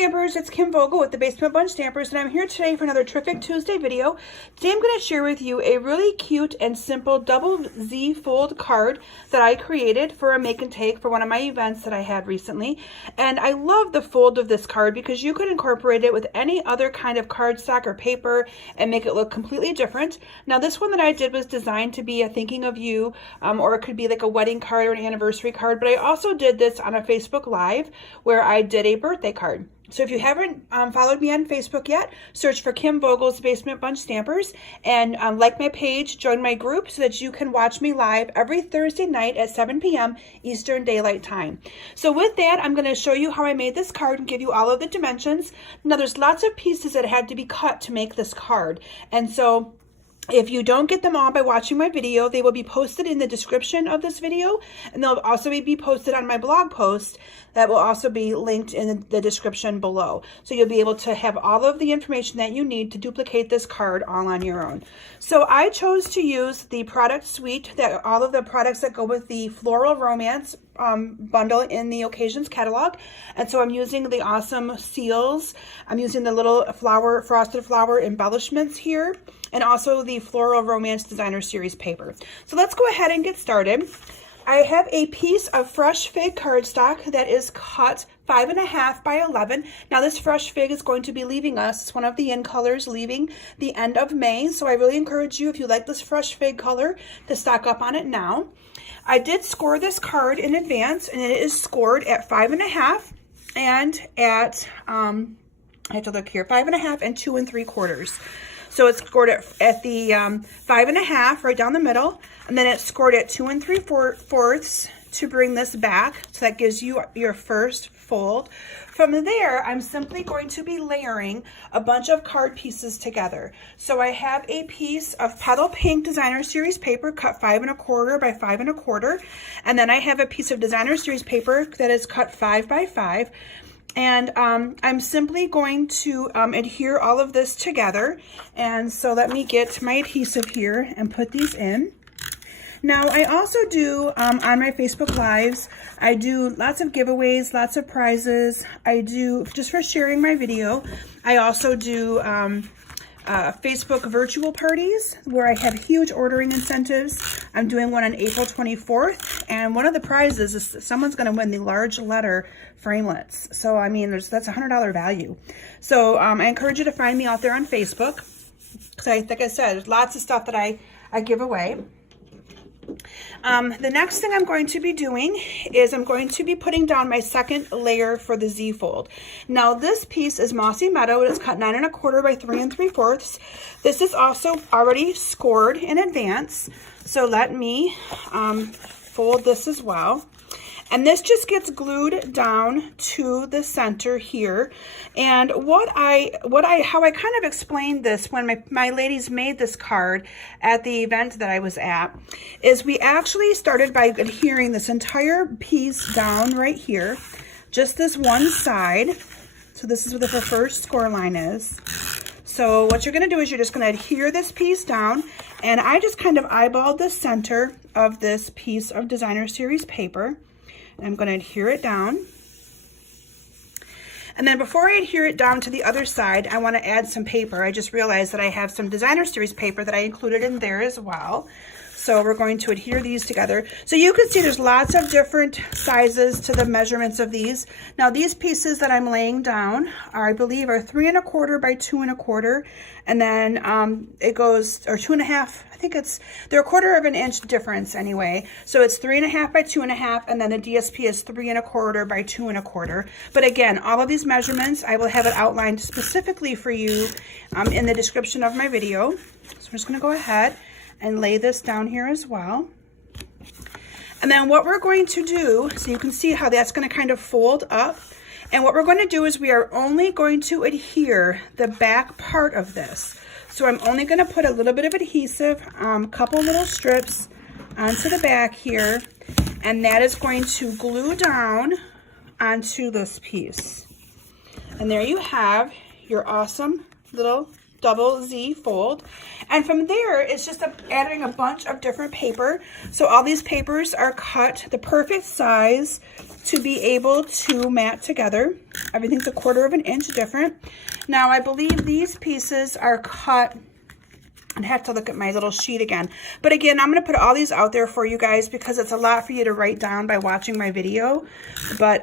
Stampers, it's Kim Vogel with the Basement Bunch Stampers, and I'm here today for another terrific Tuesday video. Today I'm going to share with you a really cute and simple double Z fold card that I created for a make and take for one of my events that I had recently. And I love the fold of this card because you could incorporate it with any other kind of cardstock or paper and make it look completely different. Now this one that I did was designed to be a thinking of you, or it could be like a wedding card or an anniversary card, but I also did this on a Facebook Live where I did a birthday card. So if you haven't followed me on Facebook yet, search for Kim Vogel's Basement Bunch Stampers and like my page, join my group so that you can watch me live every Thursday night at 7 p.m. Eastern Daylight Time. So with that, I'm going to show you how I made this card and give you all of the dimensions. Now there's lots of pieces that had to be cut to make this card. And so if you don't get them all by watching my video, they will be posted in the description of this video, and they'll also be posted on my blog post that will also be linked in the description below. So you'll be able to have all of the information that you need to duplicate this card all on your own. So I chose to use the product suite, that all of the products that go with the Floral Romance bundle in the Occasions catalog. And so I'm using the awesome seals. I'm using the little frosted flower embellishments here, and also the Floral Romance Designer Series paper. So let's go ahead and get started. I have a piece of fresh fig cardstock that is cut 5.5 by 11. Now this fresh fig is going to be leaving us. It's one of the in colors leaving the end of May. So I really encourage you, if you like this fresh fig color, to stock up on it now. I did score this card in advance, and it is scored at 5.5 and at, I have to look here, 5.5 and 2 3/4. So it's scored at the 5.5 right down the middle, and then it's scored at 2 3/4 to bring this back. So that gives you your first fold. From there, I'm simply going to be layering a bunch of card pieces together. So I have a piece of Petal Pink Designer Series paper cut 5 1/4 by 5 1/4, and then I have a piece of Designer Series paper that is cut 5 by 5. And I'm simply going to adhere all of this together. And so let me get my adhesive here and put these in. Now I also do, on my Facebook Lives, I do lots of giveaways, lots of prizes. I do, just for sharing my video, I also do Facebook virtual parties where I have huge ordering incentives. I'm doing one on April 24th, and one of the prizes is someone's going to win the large letter framelits. So I mean, that's a $100 value. So I encourage you to find me out there on Facebook, because like I said, there's lots of stuff that I give away. The next thing I'm going to be doing is I'm going to be putting down my second layer for the Z fold. Now this piece is Mossy Meadow. It's cut 9 1/4 by 3 3/4. This is also already scored in advance. So let me fold this as well. And this just gets glued down to the center here. And how I kind of explained this when my ladies made this card at the event that I was at, is we actually started by adhering this entire piece down right here, just this one side. So this is where the first score line is. So what you're gonna do is you're just gonna adhere this piece down, and I just kind of eyeballed the center of this piece of Designer Series paper. I'm going to adhere it down. And then before I adhere it down to the other side, I want to add some paper. I just realized that I have some Designer Series paper that I included in there as well. So we're going to adhere these together. So you can see there's lots of different sizes to the measurements of these. Now these pieces that I'm laying down are, I believe, are 3 1/4 by 2 1/4. And then it goes, or 2 1/2, I think they're 1/4 of an inch difference anyway. So it's 3 1/2 by 2 1/2, and then the DSP is 3 1/4 by 2 1/4. But again, all of these measurements, I will have it outlined specifically for you in the description of my video. So I'm just gonna go ahead and lay this down here as well. And then what we're going to do, so you can see how that's going to kind of fold up. And what we're going to do is we are only going to adhere the back part of this. So I'm only going to put a little bit of adhesive, couple little strips onto the back here, and that is going to glue down onto this piece. And there you have your awesome little double Z fold. And from there, it's just adding a bunch of different paper. So all these papers are cut the perfect size to be able to mat together. Everything's 1/4 of an inch different. Now, I believe these pieces are cut. I'd have to look at my little sheet again. But again, I'm going to put all these out there for you guys because it's a lot for you to write down by watching my video. But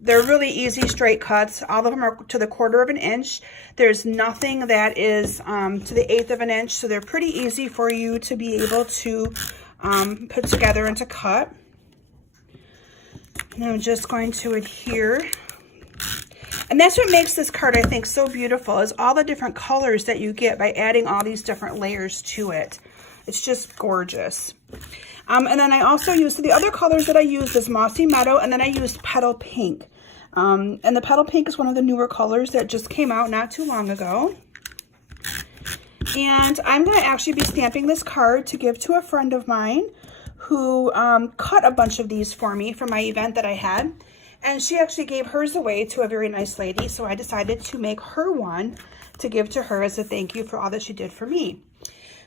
they're really easy straight cuts. All of them are to the 1/4 of an inch. There's nothing that is to the 1/8 of an inch. So they're pretty easy for you to be able to put together and to cut. And I'm just going to adhere. And that's what makes this card, I think, so beautiful, is all the different colors that you get by adding all these different layers to it. It's just gorgeous. And then I also used, the other colors that I used is Mossy Meadow, and then I used Petal Pink. And the Petal Pink is one of the newer colors that just came out not too long ago. And I'm going to actually be stamping this card to give to a friend of mine who cut a bunch of these for me for my event that I had. And she actually gave hers away to a very nice lady, so I decided to make her one to give to her as a thank you for all that she did for me.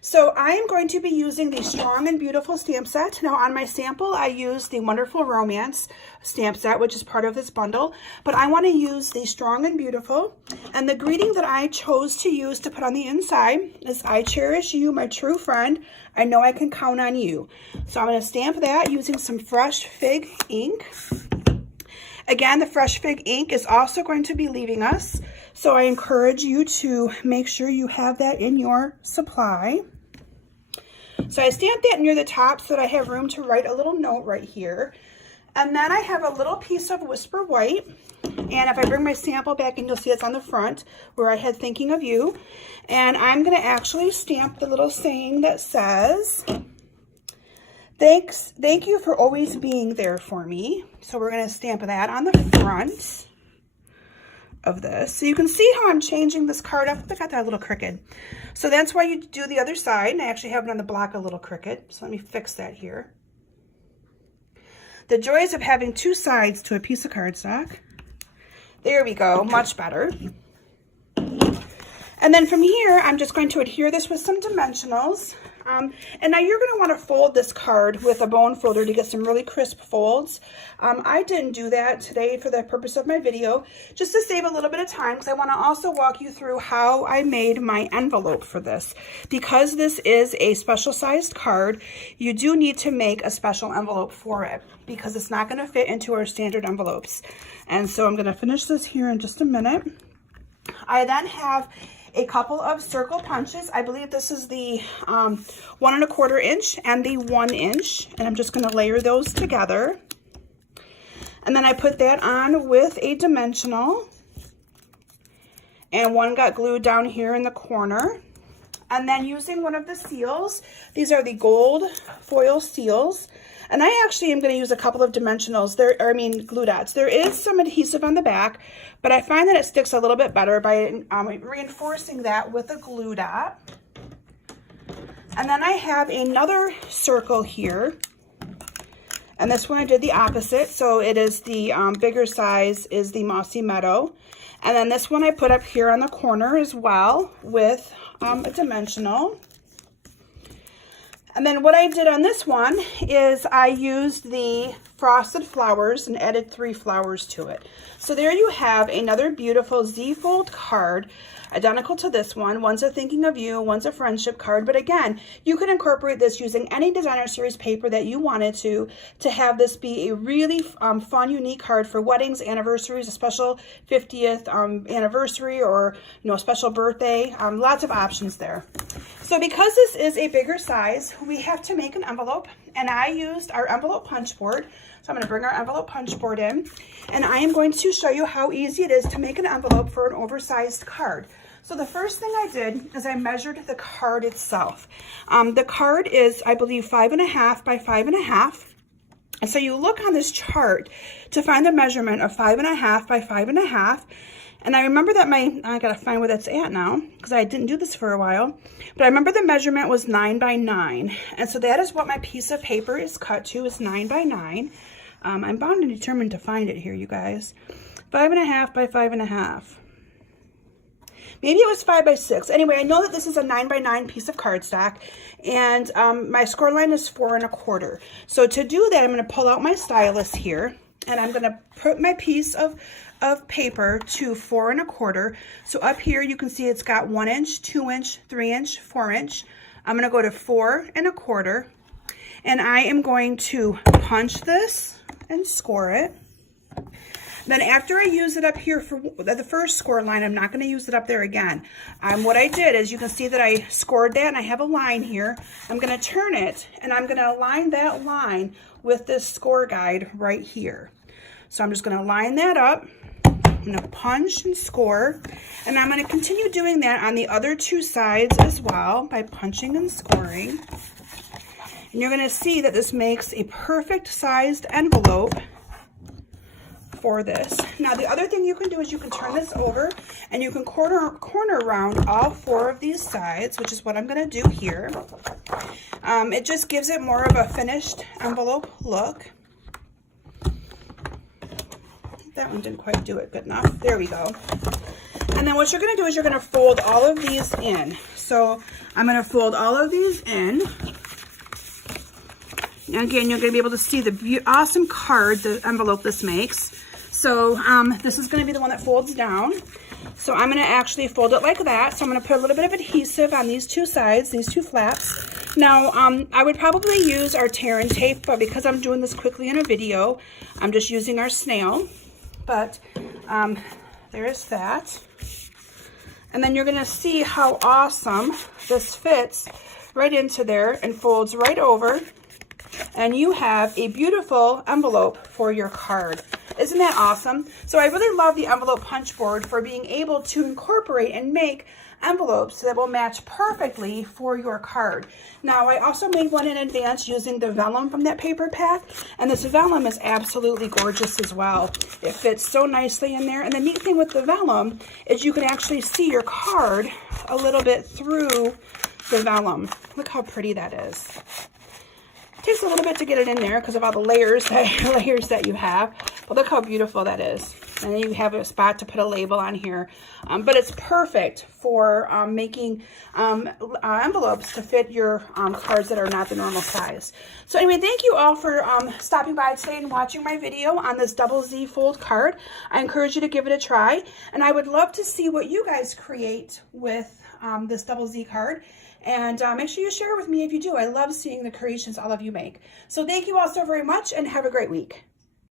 So I am going to be using the Strong and Beautiful stamp set. Now on my sample, I used the Wonderful Romance stamp set, which is part of this bundle, but I want to use the Strong and Beautiful. And the greeting that I chose to use to put on the inside is, I cherish you, my true friend. I know I can count on you. So I'm going to stamp that using some Fresh Fig ink. Again, the Fresh Fig ink is also going to be leaving us, so I encourage you to make sure you have that in your supply. So I stamped that near the top so that I have room to write a little note right here. And then I have a little piece of Whisper White, and if I bring my sample back in, you'll see it's on the front where I had Thinking of You. And I'm going to actually stamp the little saying that says, Thank you for always being there for me. So we're going to stamp that on the front of this. So you can see how I'm changing this card up. I got that a little crooked. So that's why you do the other side. And I actually have it on the block a little crooked. So let me fix that here. The joys of having two sides to a piece of cardstock. There we go. Much better. And then from here, I'm just going to adhere this with some dimensionals. And now you're going to want to fold this card with a bone folder to get some really crisp folds. I didn't do that today for the purpose of my video, just to save a little bit of time, because I want to also walk you through how I made my envelope for this. Because this is a special sized card, you do need to make a special envelope for it, because it's not going to fit into our standard envelopes. And so I'm going to finish this here in just a minute. I then have a couple of circle punches. I believe this is the 1 1/4 inch and the 1 inch, and I'm just going to layer those together. And then I put that on with a dimensional, and one got glued down here in the corner. And then using one of the seals, these are the gold foil seals, and I actually am going to use a couple of dimensionals there, or I mean glue dots. There is some adhesive on the back, but I find that it sticks a little bit better by reinforcing that with a glue dot. And then I have another circle here, and this one I did the opposite, so it is the bigger size is the Mossy Meadow. And then this one I put up here on the corner as well with a dimensional. And then what I did on this one is I used the frosted flowers and added 3 flowers to it. So there you have another beautiful Z-fold card, identical to this one. One's a Thinking of You, one's a friendship card. But again, you could incorporate this using any designer series paper that you wanted to have this be a really fun, unique card for weddings, anniversaries, a special 50th anniversary, or a special birthday. Lots of options there. So because this is a bigger size, we have to make an envelope, and I used our envelope punch board. So I'm going to bring our envelope punch board in, and I am going to show you how easy it is to make an envelope for an oversized card. So the first thing I did is I measured the card itself. The card is, I believe, 5.5 by 5.5. And so you look on this chart to find the measurement of 5.5 by 5.5. And I remember that I gotta find where that's at now, because I didn't do this for a while. But I remember the measurement was 9 by 9. And so that is what my piece of paper is cut to, is 9 by 9. I'm bound and determined to find it here, you guys. 5.5 by 5.5. maybe it was 5 by 6. Anyway, I know that this is a 9 by 9 piece of cardstock, and my score line is 4 1/4. So to do that, I'm going to pull out my stylus here, and I'm going to put my piece of paper to 4 1/4. So up here you can see it's got 1 inch, 2 inch, 3 inch, 4 inch. I'm going to go to 4 1/4, and I am going to punch this and score it. Then after I use it up here for the first score line, I'm not going to use it up there again. What I did is, you can see that I scored that and I have a line here. I'm going to turn it and I'm going to align that line with this score guide right here. So I'm just going to line that up. I'm going to punch and score, and I'm going to continue doing that on the other 2 sides as well by punching and scoring. And you're going to see that this makes a perfect sized envelope for this. Now the other thing you can do is you can turn this over and you can corner around all 4 of these sides, which is what I'm going to do here. It just gives it more of a finished envelope look. That one didn't quite do it good enough. There we go. And then what you're going to do is you're going to fold all of these in. So I'm going to fold all of these in. And again, you're going to be able to see the awesome card, the envelope this makes. So this is going to be the one that folds down. So I'm going to actually fold it like that. So I'm going to put a little bit of adhesive on these 2 sides, these 2 flaps. Now, I would probably use our tear and tape, but because I'm doing this quickly in a video, I'm just using our snail. But there's that. And then you're going to see how awesome this fits right into there and folds right over. And you have a beautiful envelope for your card. Isn't that awesome? So I really love the envelope punch board for being able to incorporate and make envelopes that will match perfectly for your card. Now, I also made one in advance using the vellum from that paper pack, and this vellum is absolutely gorgeous as well. It fits so nicely in there, and the neat thing with the vellum is you can actually see your card a little bit through the vellum. Look how pretty that is. It takes a little bit to get it in there because of all the layers that you have, but look how beautiful that is. And then you have a spot to put a label on here, but it's perfect for making envelopes to fit your cards that are not the normal size. So anyway, thank you all for stopping by today and watching my video on this double Z fold card. I encourage you to give it a try, and I would love to see what you guys create with this double Z card. And make sure you share with me if you do. I love seeing the creations all of you make. So thank you all so very much, and have a great week.